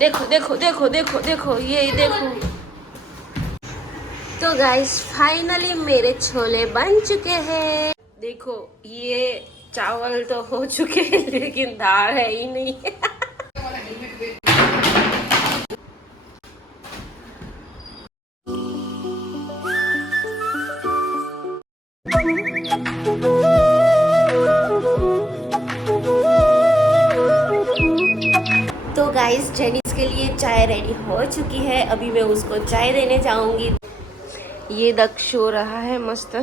देखो देखो देखो देखो देखो ये देखो। तो गाइस फाइनली मेरे छोले बन चुके हैं। देखो ये चावल तो हो चुके हैं लेकिन दाल है ही नहीं। तो गाइस जेनिस के लिए चाय रेडी हो चुकी है। अभी मैं उसको चाय देने जाऊंगी। ये दक्ष सो रहा है मस्त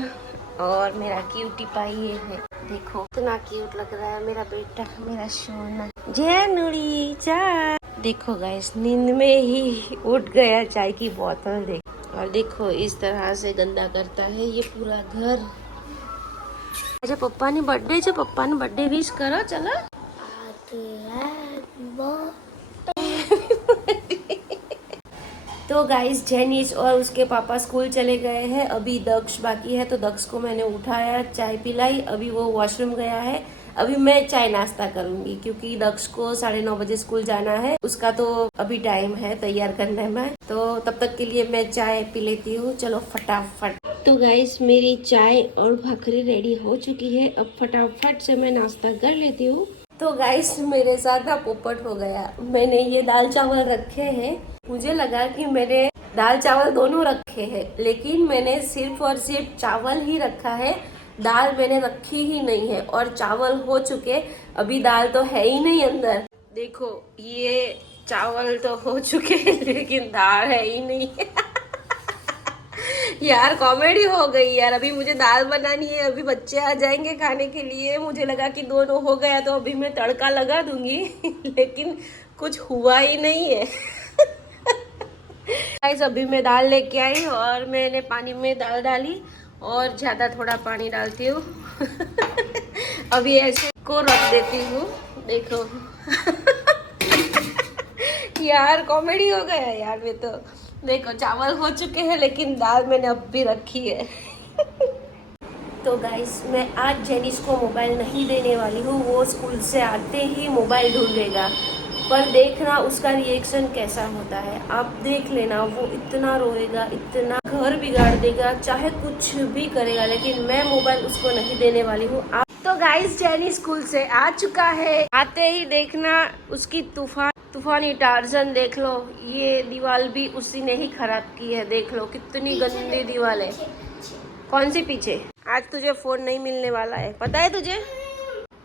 और मेरा क्यूटी पाई ये है। देखो इतना क्यूट लग रहा है मेरा बेटा, मेरा सोना जेनुरी चाय। देखो गाइस नींद में ही उठ गया चाय की बोतल देख। और देखो इस तरह से गंदा करता है ये पूरा घर। अच्छा पप्पा ने बर्थडे विश करो चलो। तो गाइस जेनिस और उसके पापा स्कूल चले गए हैं। अभी दक्ष बाकी है तो दक्ष को मैंने उठाया, चाय पिलाई। अभी वो वॉशरूम गया है। अभी मैं चाय नाश्ता करूंगी क्योंकि दक्ष को 9:30 बजे स्कूल जाना है। उसका तो अभी टाइम है तैयार करने में, तो तब तक के लिए मैं चाय पी लेती हूँ। चलो फटाफट। तो गाइस मेरी चाय और भाखरी रेडी हो चुकी है। अब फटाफट से मैं नाश्ता कर लेती हूँ। तो गाइस मेरे साथ ना पोपट हो गया। मैंने ये दाल चावल रखे हैं। मुझे लगा कि मैंने दाल चावल दोनों रखे हैं, लेकिन मैंने सिर्फ और सिर्फ चावल ही रखा है। दाल मैंने रखी ही नहीं है और चावल हो चुके। अभी दाल तो है ही नहीं अंदर। देखो ये चावल तो हो चुके लेकिन दाल है ही नहीं। यार कॉमेडी हो गई यार। अभी मुझे दाल बनानी है, अभी बच्चे आ जाएंगे खाने के लिए। मुझे लगा कि दोनों हो गया तो अभी मैं तड़का लगा दूंगी लेकिन कुछ हुआ ही नहीं है। गाइस अभी मैं दाल लेके आई और मैंने पानी में दाल डाली और ज्यादा थोड़ा पानी डालती हूँ। अभी ऐसे को रख देती हूँ। देखो यार कॉमेडी हो गया यार। मैं तो देखो चावल हो चुके हैं लेकिन दाल मैंने अब भी रखी है। तो गाइस मैं आज जेनिस को मोबाइल नहीं देने वाली हूँ। वो स्कूल से आते ही मोबाइल ढूंढेगा, पर देखना उसका रिएक्शन कैसा होता है। आप देख लेना, वो इतना रोएगा, इतना घर बिगाड़ देगा, चाहे कुछ भी करेगा, लेकिन मैं मोबाइल उसको नहीं देने वाली हूँ। तो गाइस जेनी स्कूल से आ चुका है। आते ही देखना उसकी तूफानी टार्जन देख लो। ये दीवार भी उसी ने ही खराब की है। देख लो कितनी गंदी दीवार है। कौन सी पीछे? आज तुझे फोन नहीं मिलने वाला है, पता है तुझे?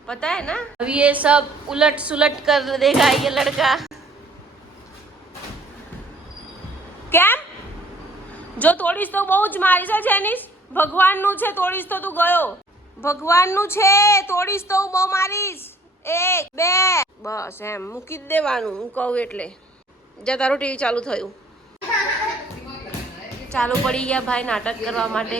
पता है ना? अब ये सब उलट सुलट कर देगा ये लड़का। કેમ જો તોડીશ તો બહુ જ મારીશ જેનિસ। ભગવાનનું છે તોડીશ તો તું ગયો। ભગવાનનું છે તોડીશ તો હું બહુ મારીશ। 1 2 બસ એમ મૂકી જ દેવાનું હું કહું એટલે। જા તારું ટીવી ચાલુ થયું। ચાલુ પડી ગયા ભાઈ નાટક કરવા માટે।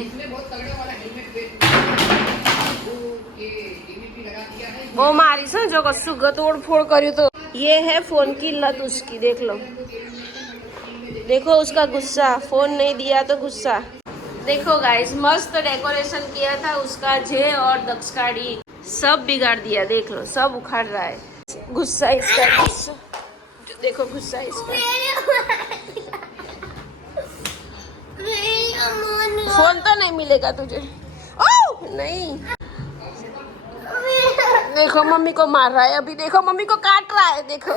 वो मारिस जो कस्सू तोड़ फोड़ करी तो। ये है फोन की लत उसकी। देख लो, देखो उसका गुस्सा। फोन नहीं दिया तो गुस्सा। देखो गाइस मस्त डेकोरेशन किया था उसका। जे और दक्ष का डी सब बिगाड़ दिया। देख लो सब उखाड़ रहा है। गुस्सा इसका, गुस्सा देखो, गुस्सा इसका। फोन तो नहीं मिलेगा तुझे। ओह नहीं, देखो मम्मी को मार रहा है अभी। देखो मम्मी को काट रहा है। देखो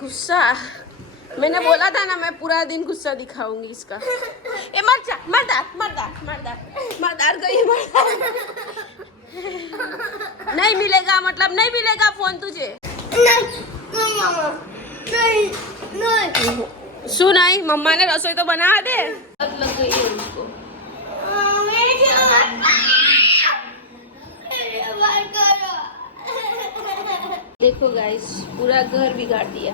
गुस्सा। मैंने बोला था ना मैं पूरा दिन गुस्सा दिखाऊंगी इसका। ए मर जा, मरदार मरदार मरदार मरदार गई मरदार। नहीं मिलेगा मतलब नहीं मिलेगा फोन तुझे। नहीं सुन आई, मम्मा ने रसोई तो बना दे। लग गई है उसको। देखो गाइस पूरा घर बिगाड़ दिया।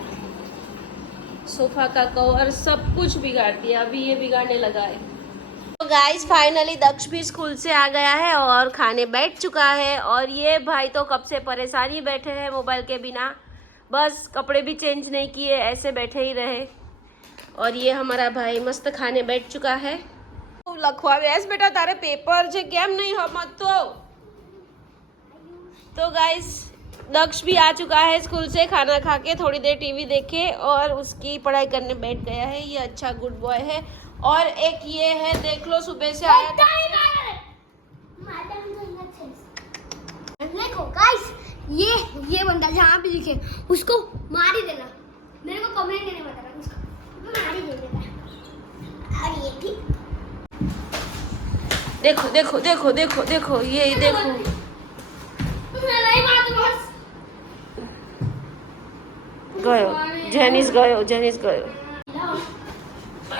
सोफा का कवर सब कुछ बिगाड़ दिया। अभी ये बिगाड़ने लगा है। तो गाइस फाइनली दक्ष भी स्कूल से आ गया है और खाने बैठ चुका है। और ये भाई तो कब से परेशान ही बैठे हैं मोबाइल के बिना। बस कपड़े भी चेंज नहीं किए, ऐसे बैठे ही रहे। और ये हमारा भाई मस्त खाने बैठ चुका है। लखवा बेस बेटा तारे पेपर છે કેમ નહીં હમત તો तो गाइस दक्ष भी आ चुका है स्कूल से, खाना खा के थोड़ी देर टीवी देखे और उसकी पढ़ाई करने बैठ गया है। ये अच्छा गुड बॉय है। और एक ये है, देख लो सुबह से आया। देखो गाइस, ये बंदा जहाँ भी दिखे उसको मार ही देना। मेरे को कमेंट नहीं बताना, उसको मार ही देना। और ये भी देखो देखो देखो देखो देखो, ये देखो गयो, जेनिस गयो, जेनिस गयो,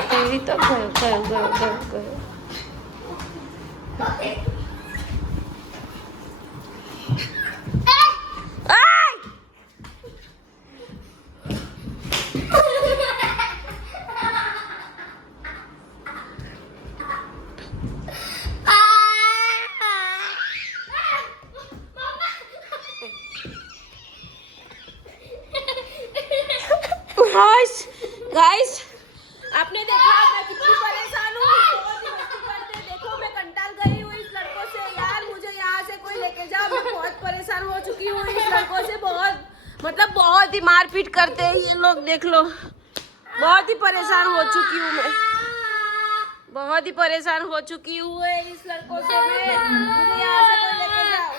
तेरी तो गयो गयो गयो गयो गयो। गाइस आपने देखा मैं कितनी परेशान हूँ। देखो मैं कंटाल गई हूँ इस लड़कों से। यार मुझे यहाँ से कोई लेके जाओ, मैं बहुत परेशान हो चुकी हूँ इस लड़कों से। बहुत मतलब बहुत ही मारपीट करते हैं ये लोग, देख लो। बहुत ही परेशान हो चुकी हूँ मैं, बहुत ही परेशान हो चुकी हूँ इस लड़कों से मैं। मुझे यहाँ से कोई लेके जाओ।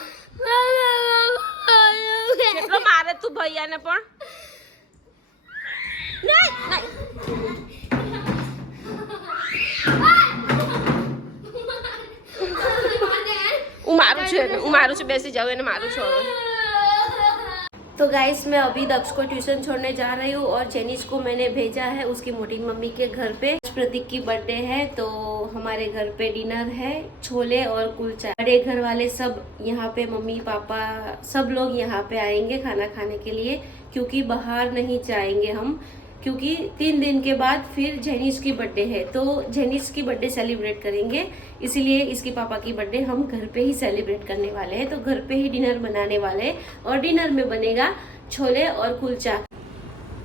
કેટલો મારે તું ભૈયાને પણ? નહીં નહીં હું મારું છું બેસી જાઉં એને મારું છું હવે। तो गाइस मैं अभी दक्ष को ट्यूशन छोड़ने जा रही हूँ और जेनिस को मैंने भेजा है उसकी मोटी मम्मी के घर पे। प्रतीक की बर्थडे है तो हमारे घर पे डिनर है, छोले और कुलचा। बड़े घर वाले सब यहाँ पे, मम्मी पापा सब लोग यहाँ पे आएंगे खाना खाने के लिए, क्योंकि बाहर नहीं जाएंगे हम, क्योंकि 3 दिन के बाद फिर जेनिस की बर्थडे है। तो जेनिस की बर्थडे सेलिब्रेट करेंगे, इसीलिए इसके पापा की बर्थडे हम घर पे ही सेलिब्रेट करने वाले हैं। तो घर पे ही डिनर बनाने वाले हैं और डिनर में बनेगा छोले और कुलचा।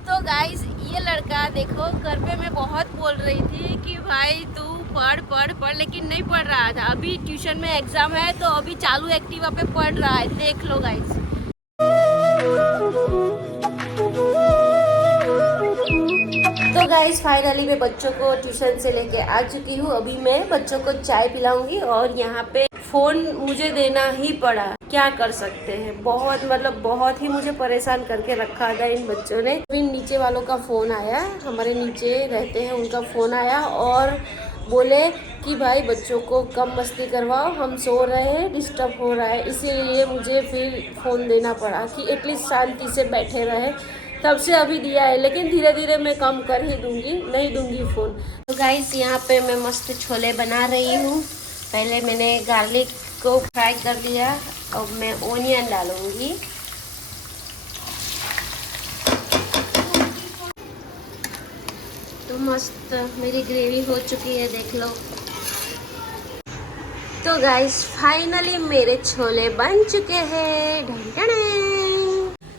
तो गाइस ये लड़का देखो, घर पे मैं बहुत बोल रही थी कि भाई तू पढ़ पढ़ पढ़, लेकिन नहीं पढ़ रहा था। अभी ट्यूशन में एग्जाम है तो अभी चालू एक्टिवा पे पढ़ रहा है, देख लो गाइस। तो गाइस फाइनली मैं बच्चों को ट्यूशन से लेके आ चुकी हूँ। अभी मैं बच्चों को चाय पिलाऊंगी और यहाँ पे फोन मुझे देना ही पड़ा, क्या कर सकते हैं। बहुत मतलब बहुत ही मुझे परेशान करके रखा था इन बच्चों ने। फिर नीचे वालों का फोन आया, हमारे नीचे रहते हैं, उनका फोन आया और बोले कि भाई बच्चों को कम मस्ती करवाओ, हम सो रहे हैं, डिस्टर्ब हो रहा है। इसीलिए मुझे फिर फ़ोन देना पड़ा कि एटलीस्ट शांति से बैठे रहे। तब से अभी दिया है, लेकिन धीरे धीरे मैं कम कर ही दूंगी, नहीं दूंगी फ़ोन। तो गाइस यहाँ पे मैं मस्त छोले बना रही हूँ। पहले मैंने गार्लिक को फ्राई कर दिया, अब मैं ओनियन डालूंगी। तो मस्त मेरी ग्रेवी हो चुकी है, देख लो। तो गाइस फाइनली मेरे छोले बन चुके हैं।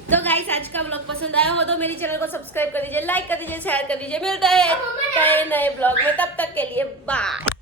तो गाइस आज का ब्लॉग पसंद आया हो तो मेरे चैनल को सब्सक्राइब कर दीजिए, लाइक कर दीजिए, शेयर कर दीजिए। मिलते हैं नए ब्लॉग में, तब तक के लिए बाय।